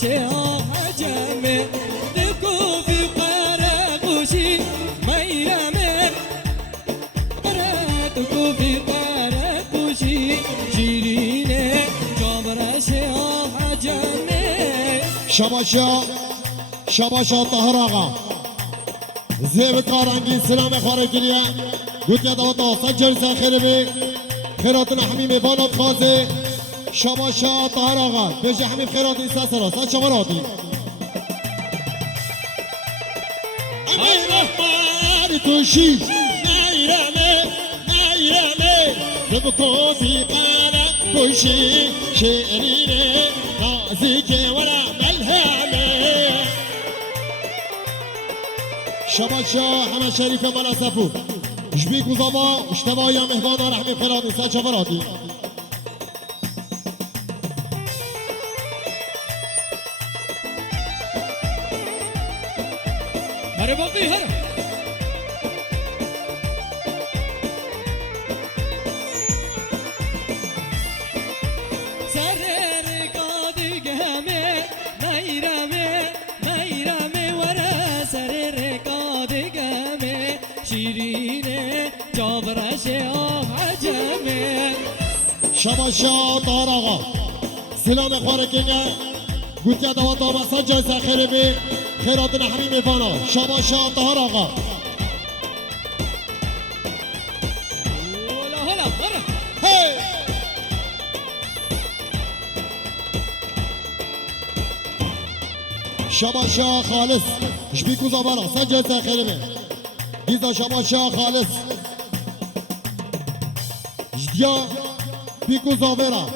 شيخ جمي دكو في قرقوشي ميرامي دكو في قرقوشي شيريني جبر شيخ جمي شباشا طاهر آقا زیب کارانگی سلام خواره کلیا گوت یا دوتا سجل ساخر بی خیراتون حمیم بانات خازه شباشا طاهر آقا بیجی حمیم خیراتون ساسرا سا شماراتی امیر رحمان توشی نیرمه نبکو فی قانا کشی شعرینه نازی که ولا ملهمه شباشا همه شریف مالا سفو جبیک و زما اشتباه یا مهبانا رحمی خیراتون سا شماراتی هره باقی هره سر رکادی گمه نیرمه وره سر رکادی گمه شیرینه جابرش عجمه شباشا طاهر آقا سلام خواره کنیا گوتیا دوتا مسجل ساخر بی خیراتون حمیم فانا شباشا طاهر آقا هلا هره هی شباشا خالص جبیکو زبانا سجل ساخر بی دیزا شباشا خالص جدیا بیکو زاورا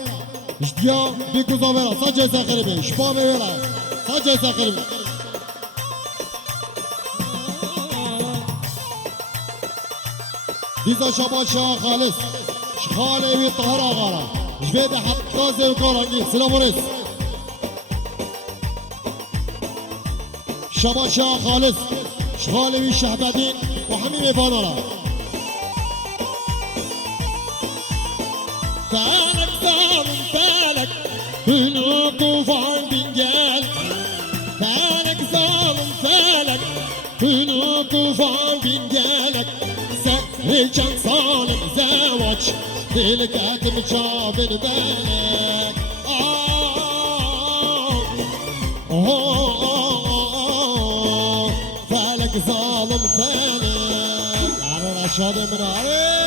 جدیا بیکو زاورا سجل ساخر بی شپا میورا سجل ساخر بی دیزا شباشا خالص شخالوی طهر آقارا جوید حقازه و کارانگی سلام ورس شباشا خالص شخالوی شهبدین و حمیم فانارا فالك ظالم فالك هنوك وفعل بنجال فالك ظالم فالك هنوك وفعل بنجالك سهل صالم زواج بالكاتم شافن بالك فالك ظالم فالك على رشاد من عليك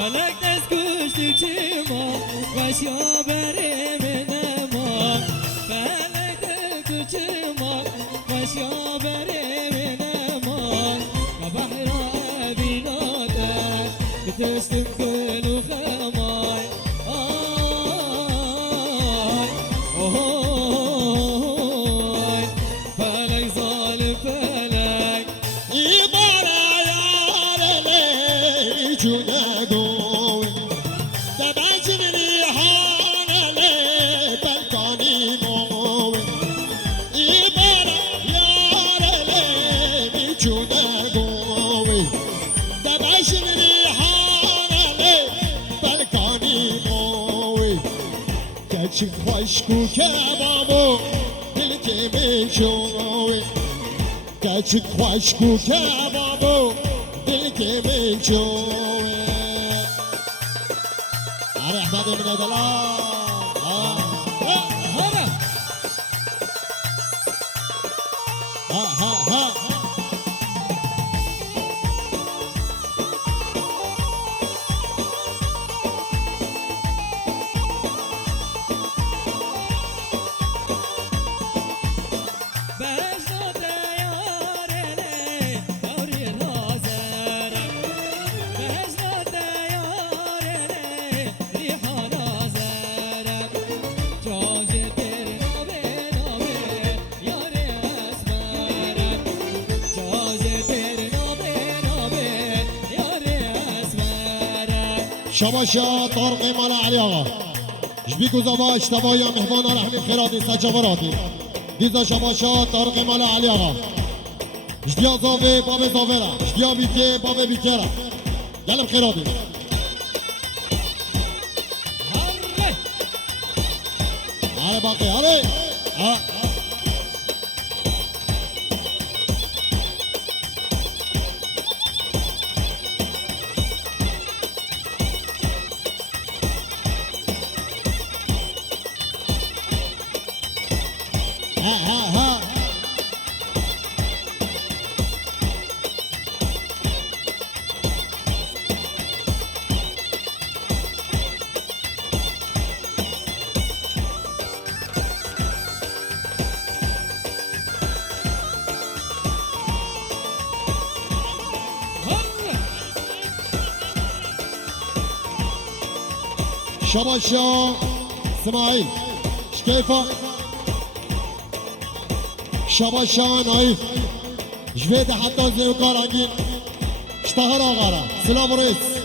فلک دست کشتی چما وش یا بریم نما فلک دست چما وش یا بریم نما و بحر بیناده بتستم کل و خمای آی فلک ظالم فلک ایبارا یار لی جونه خوشکو کبابو دل که میشوی کچک خوشکو کبابو دل که میشوی آره احمد من دلا ها شباشا طارق مال علي آقا جبی گذابا اشتباهی مهمان رحمی خیراتی سجاوراتی دیزا شباشا طارق مال علي آقا جدیا زاوه باب زاوه را جدیا بیکه باب بیکه را گلم خیراتی آره باقی آره شباشا اسماعيل شكيفة شباشا نايف جفيد حتى زي وكارانجين اشتهر آغارا سلام رئيس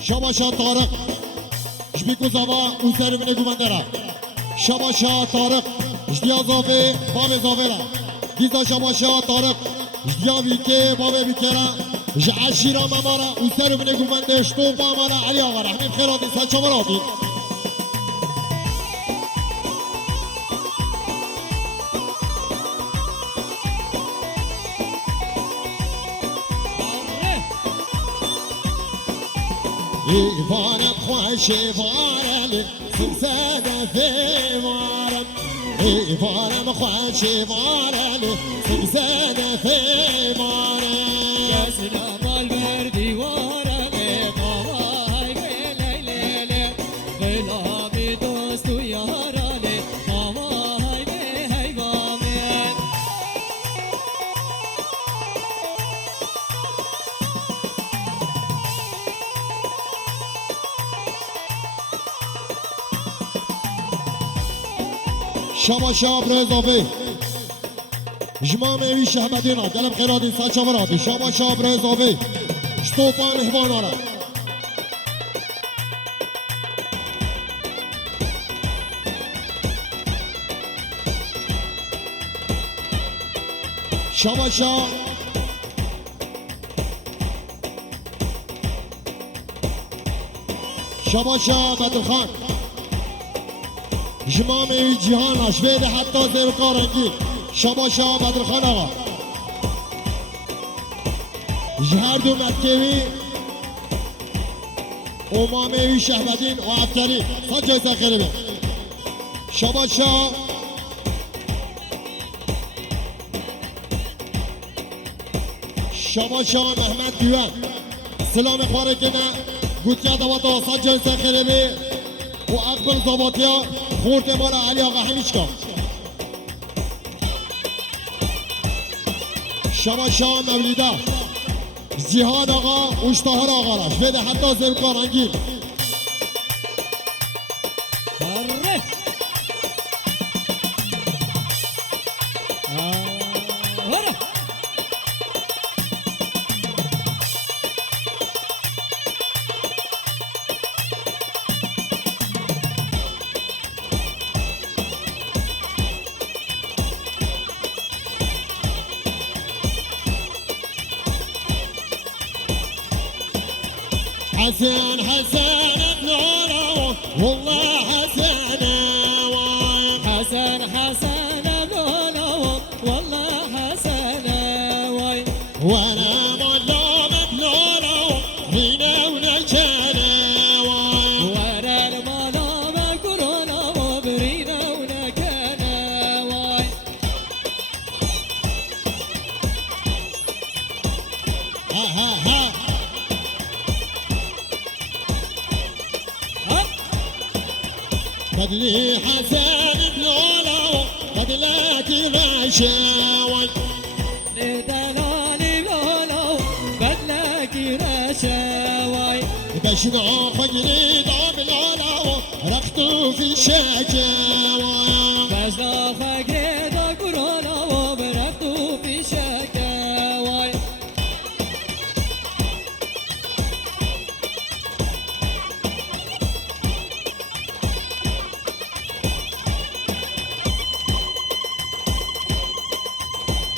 شباشا طارق جبی گذابا او سر بینه گومنده را شباشا طارق جدیا زاوه باب زاوه را دیزا شباشا طارق جدیا بیکه باب بیکه را جعشیرا ممارا او سر بینه گومنده شتو مامارا علی آقا رحمیم خیراتی سچامراتی ایوانم خوش وارم سمسادة في وارم ایوانم خوش وارم سمسادة في وارم يا سلام البردي وارم ماما هاي بليلي غلامي دوست وياراني ماما هاي بهاي بامن شباشا برزاوی جمام اوی شهمدینا گلم خیراتی سچامراتی شباشا برزاوی شتوپان هوانانا شباشا شباشا بدرخان جمام اوی جهان اشوید حتی زیر کارنگی شباشا بدرخان آقا جهر دو مکیوی امام اوی شهبدین و افکری سجای سخیره بید شباشا شباشا محمد دیوان سلام خواره که نه گوتیا دواتا سجای سخیره بید و اقبل زباطیا خورد مال علی آقا همیچکا شباشا مولیده جهاد آقا اشتهار آقا را شوید حتی زمکان انگیل حسن حسن بلولا والله حسن حسن حسن بلولا والله حسن واي وانا مظلوم بلولا هنا ونجانا ورا المظلوم كورونا وبرينا ونكانا واي ها ها ها بدلي حسن بلولا بدلاتي رشاوي لدلالي بلولا بدلك رشاوي بشنا خجري دام بلولا رختو في شجاوي بجنا فقري دا كورونا وبرفتو في شكاوي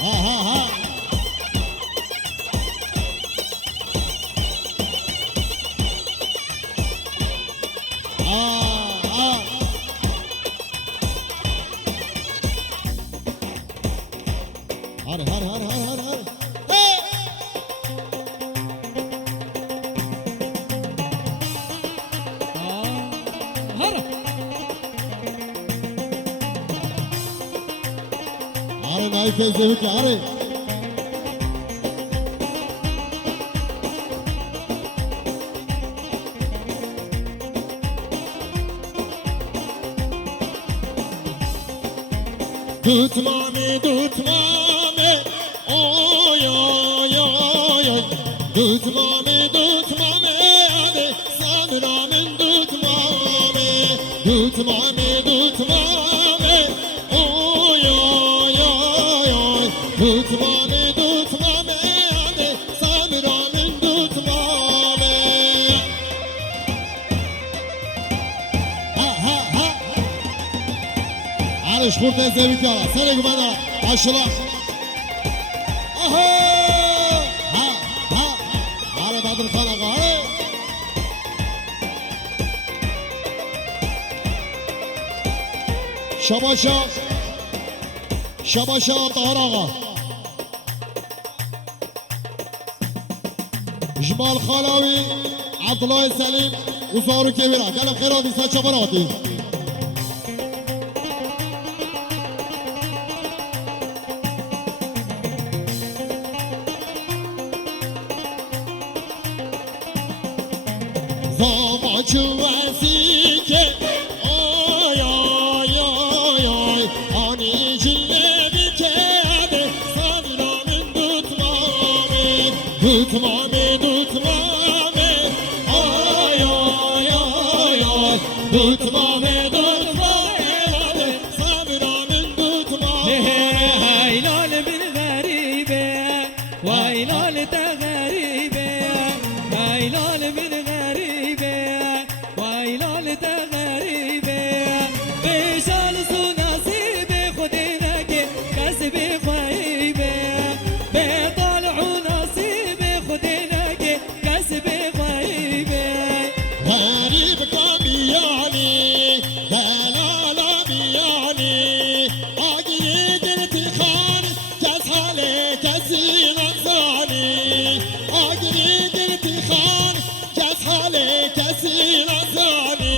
ها ها ها هر هر هر هر هر هر هرا هر نايف زوج هر دوت مامي اوي اوي اوي دوت مامي هذه صابرة من دوت مامي اوي اوي اوي دوت مامي هذه صابرة من دوت مامي ها ها ها عارش خورده زوی کارا سرک بنا اشلا آها ها ها آره بدر خان آقا آره شباشا طهر آقا جمال خالاوی عبدالله سلیم وزارو کبیره گلم خیراتی سچه براتی زاماچو وسیکه آی آی آی آی آنی جیه بیکه سامینا من دوت مامی آی آی آی آی دوت مامی سامینا من دوت مامی هيلال بالغريبة وهيلال تغريبة هيلال بالغريبة وهيلال تغريبة بشال نصيبي خدينك كسبي خيبة بطلع نصيبي خدينك كسبي خيبة غريب كامياني دلالا بياني اجري درتي خان كاس حالي كاسين انزاني اجري درتي خان كاس حالي كاسين انزاني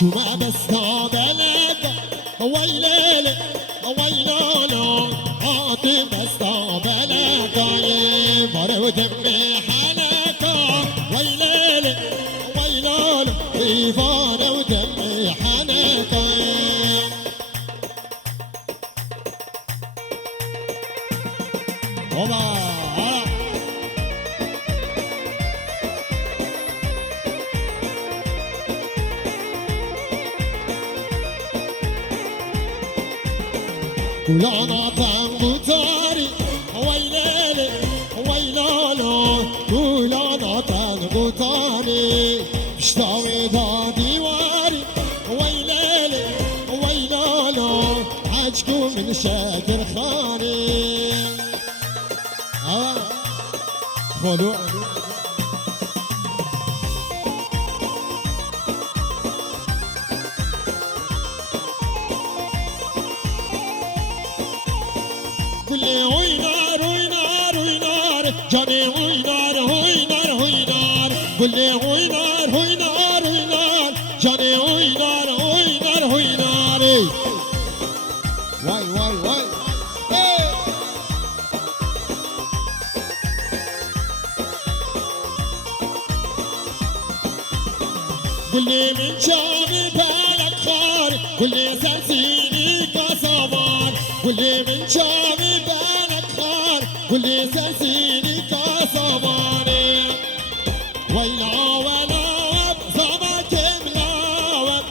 جمع بسنا بلد ويليل ويلولو عاطي بسنا بلد بار ودمي حنكا ويليل ويلولو بار ودمي حنكا هوبا ولانا تنبوتاري ويلالي ويلالو ولانا تنبوتاري بشتاوي دا ديواري الو قل لي وينار وينار وينار جاني وينار وينار وينار قل لي وينار وينار وينار جاني وينار وينار وينار واي واي واي إيه. قل لي من شامي بالك خار قل لي سلسيني كصبار قل لي من شامي بالك خار قل لي سلسيني كصباري ويلا ولا وب زمك ملاوب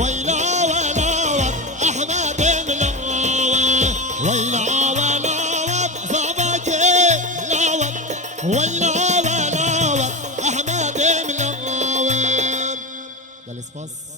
ويلا ولا وب احمد ملاوب ويلا ولا وب زمك ملاوب ويلا ولا وب احمد ملاوب. Dá espaço.